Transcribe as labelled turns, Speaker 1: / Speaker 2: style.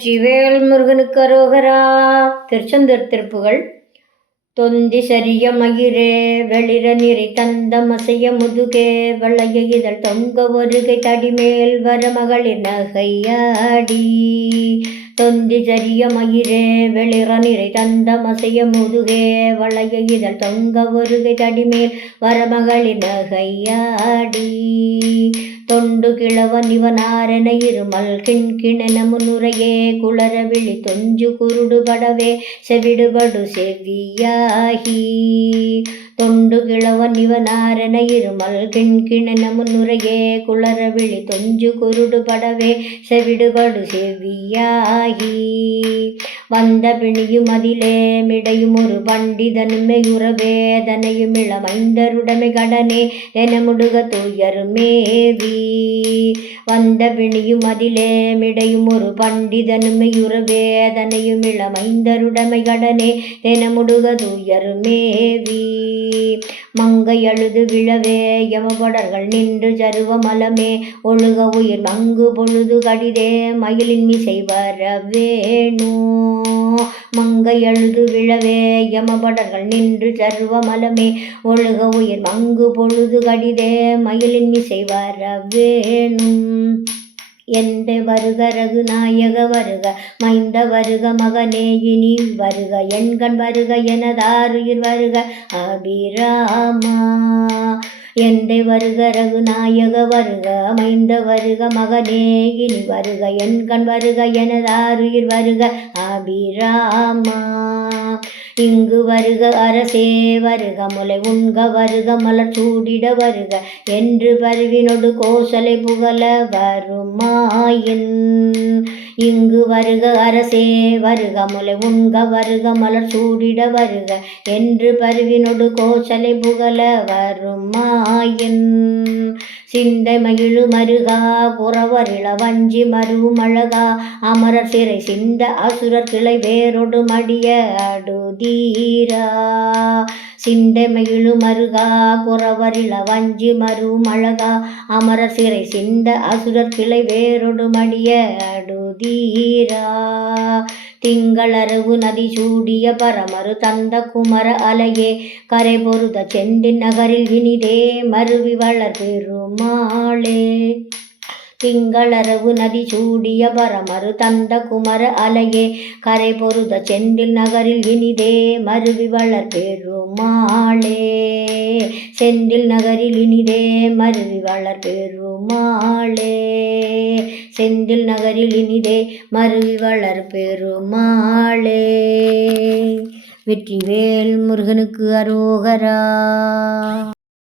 Speaker 1: வெற்றிவேல் முருகனுக்கு அரோகரா. திருச்செந்தூர் திருப்புகள். தொந்தி சரிய மயிரே வெளிர நிறை தந்த மசைய முதுகே வளைய இதழ் தொங்க ஒருகை தடிமேல் வர மகளிர் நகையாடி. தொந்தி சரிய மயிரே வெளிற நிறை தந்த மசைய முதுகே வளைய இதழ் தொங்க ஒருகை தடிமேல் வரமகளின் நகையாடி. தொண்டு கிழவன் இவனாரென இருமல் கிண்கிணன முன்னுரையே குளர விழி தொஞ்சு குருடுபடவே செவிடுபடு செவியாகி தொண்டு கிழவன் இவனாரென இருமல். கிண்கிணென முன்னுரையே குளர விழி தொஞ்சு குருடுபடவே செவிடுபடு செவியாகி. வந்த பிணியும் அதிலே மிடையும் ஒரு பண்டிதனும் மெயுறவேதனையும் இளமைந்தருடமை கடனே என முடுக துயருமேவி வந்த பிணியும் அதிலே மிடையும் ஒரு பண்டிதனும் மெயுறவேதனையும் இளமைந்தருடமை கடனே என முடுக துயருமேவி மங்கை அழுது விழவே யமபடர்கள் நின்று ஜருவ மலமே ஒழுக உயிர் மங்கு பொழுது கடிதே மயிலின் மிசை வரவேணோ மங்கை அழுது விழவே யமபடர்கள் நின்று சர்வ மலமே ஒழுக உயிர் மங்கு பொழுது கடிதே மயிலின் மிசை வரவேணும் எந்த வருக ரகுநாயக வருக மைந்த வருக மகனே இனி வருக எண்கண் வருக எனதாருயிர் வருக அபிராமா எந்தை வருக ரகுநாயக வருக மைந்த வருக மகனே இனி வருக எண்கண் வருக எனதாருயிர் வருக. அபிராமா இங்கு வருக அரசே வருக முலை உண்க வருக மலர் சூடிட வருக. என்று பருவினொடு கோசலை புகழ வருமாயின் இங்கு வருக அரசே வருக முலை உண்க வருக மலர் சூடிட வருக. என்று பருவினொடு கோசலை புகழ வருமாயின் சிந்தை மகிழு மருகா குறவரிள வஞ்சி மருமழகா அமரர் சிறை சிந்த அசுரர் கிளை வேரொடு மடிய அடுதீரா சிந்தை மகிழு மருகா குறவரிள வஞ்சி மருமழகா அமரர் சிறை சிந்த அசுரர் கிளை வேரொடு மடிய அடுதீரா திங்களரவு நதி சூடிய பரமரு தந்த குமர அலையே கரை பொருத செந்தின் நகரில் இனிதே மருவி வளர் பெருமாளே திங்களரவு நதி சூடிய பரமரு தந்த குமர அலையே. கரை பொருத செந்தில் நகரில் இனிதே மருவி வளர் பெருமாளே. செந்தில் நகரில் இனிதே மருவி வளர் பெருமாளே. செந்தில் நகரில் இனிதே மருவி வளர் பெருமாளே. வெற்றிவேல் முருகனுக்கு அரோகரா.